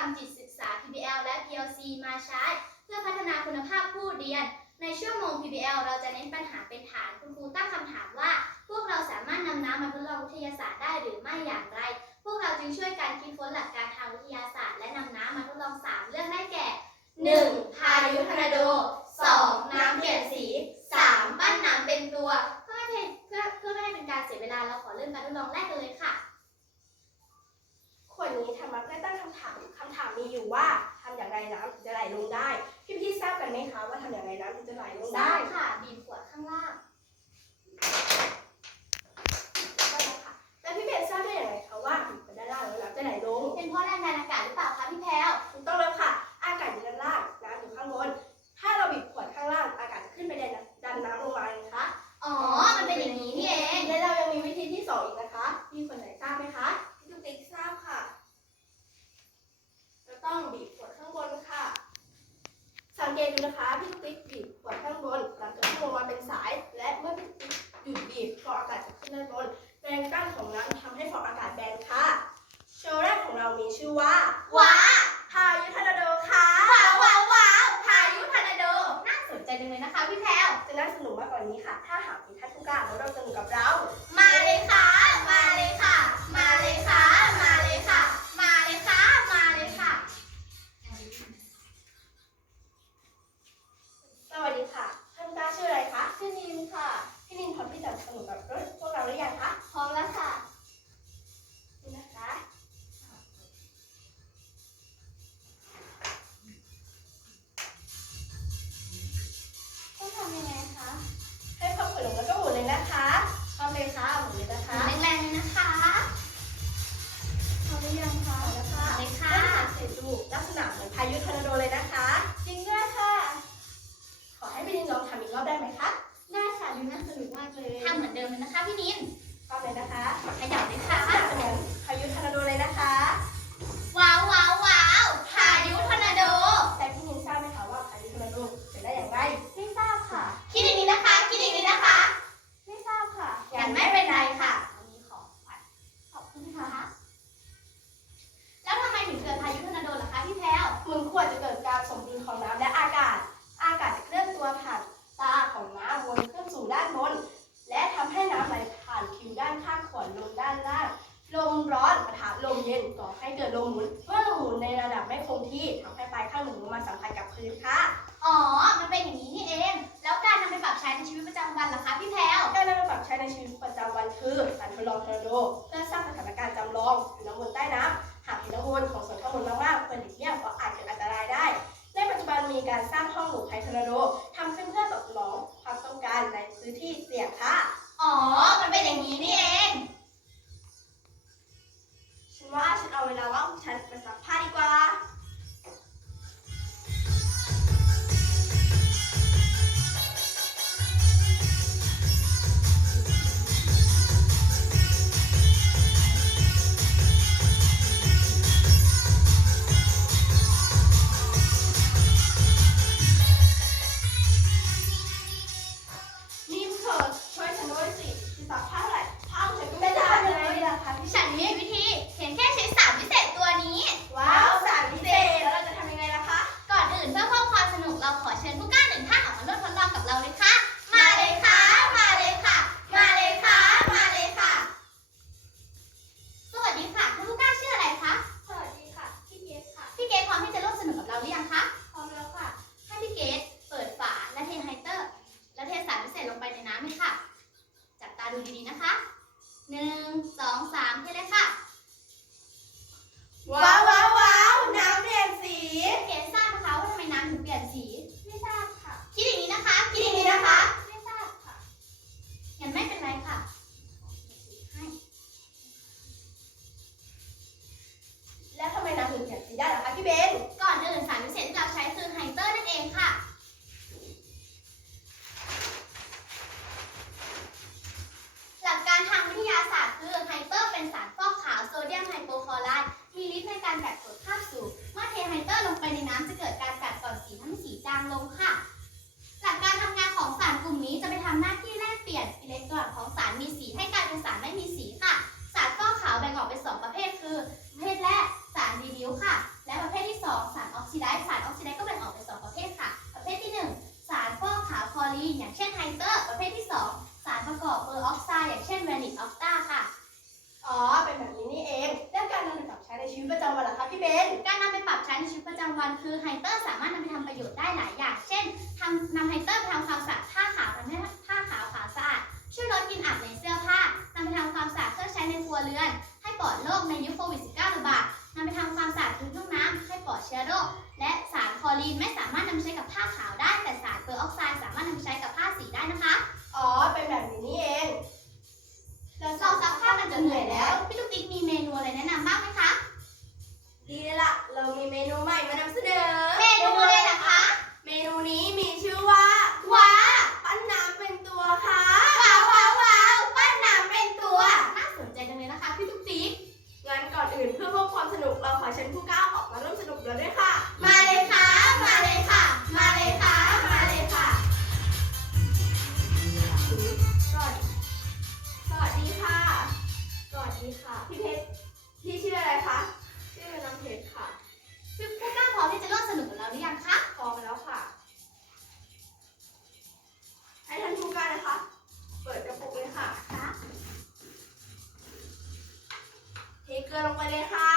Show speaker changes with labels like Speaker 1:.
Speaker 1: รมจิตศึกษา PBL และ PLC มาใช้ เพื่อพัฒนาคุณภาพผู้เรียน ในชั่วโมง PBL เราจะเน้นปัญหาเป็นฐานคุณครูตั้งคำถามว่า พวกเราสามารถนำน้ำมาทดลองวิทยาศาสตร์ได้หรือไม่อย่างไร พวกเราจึงช่วยการคิดค้นหลักการทางวิทยาศาสตร์ น้ำ
Speaker 2: จะไหลลงได้ พี่พี่ทราบกันไหมคะว่าทำอย่างไรน้ำ
Speaker 1: ด้า
Speaker 2: บนแร
Speaker 1: ง
Speaker 2: ต้นของน้ำทำให้ฟองอากาศแบนค่ะ โชว์แรกของเรามีชื่อว่า
Speaker 1: ว้า
Speaker 2: พายุทอร์นาโดค่ะ
Speaker 1: ว้าวว้าวว้าวพายุทอร์นาโด น่าสนใจจังเลยนะคะพี่แพลว
Speaker 2: จะน่าสนุกมากกว่านี้ค่ะ ถ้าหากมีท่านผู้กล้าเราวมสนุกกับเรา คะ
Speaker 1: พี่
Speaker 2: นินก็เลยนะคะข
Speaker 1: ยับ ล
Speaker 2: มร้
Speaker 1: อนปะทะล
Speaker 2: มเย็นก่อให้เกิดลมหมุน เมื่อลมหมุนในระดับไม่คงที่ทำให้ปลายข้างหนูมาสัมผัสกับพื้นค่ะ
Speaker 1: อ๋อ มันเป็นอย่างนี้นี่เอง แล้วการนำไปปรับใช้ในชีวิตประจำวันล่ะคะพี่แพลว
Speaker 2: การนำไปปรับใช้ในชีวิตประจำวันคือการทดลองทอร์โดเพื่อสร้างสถานการณ์จำลองหินน้ำวนใต้น้ำหากหินน้ำวนของส่วนข้างบนมากๆควรหลีกเลี่ยงเพอาจเกิดอันตรายได้ ในปัจจุบันมีการสร้างห้องหนูไพทอร์โดทำขึ้นเพื่อตอบสนองความต้องการในพื้นที่เสี่ยง คื
Speaker 1: อ
Speaker 2: ไฮ
Speaker 1: เตอร์สามารถนำ
Speaker 2: ไป
Speaker 1: ทำ
Speaker 2: ประ
Speaker 1: โยชน์ได้หลายอย่าง เช่นทำนำไฮเตอร์ไปทำความสะอาดผ้าขาวทำให้ผ้าขาวขาวสะอาด ช่วยลดกินอับในเสื้อผ้านำไปทำความสะอาดเครื่องใช้ในครัวเรือน ให้ปลอดโรคในยุคโควิด -19 ระบาดนำไปทำความสะอาดพื้นห้องน้ำให้ปลอดเชื้อโรคและสารคลอรีนไม่ เกลือ
Speaker 2: ล
Speaker 1: ง
Speaker 2: ไปเลยค่ะ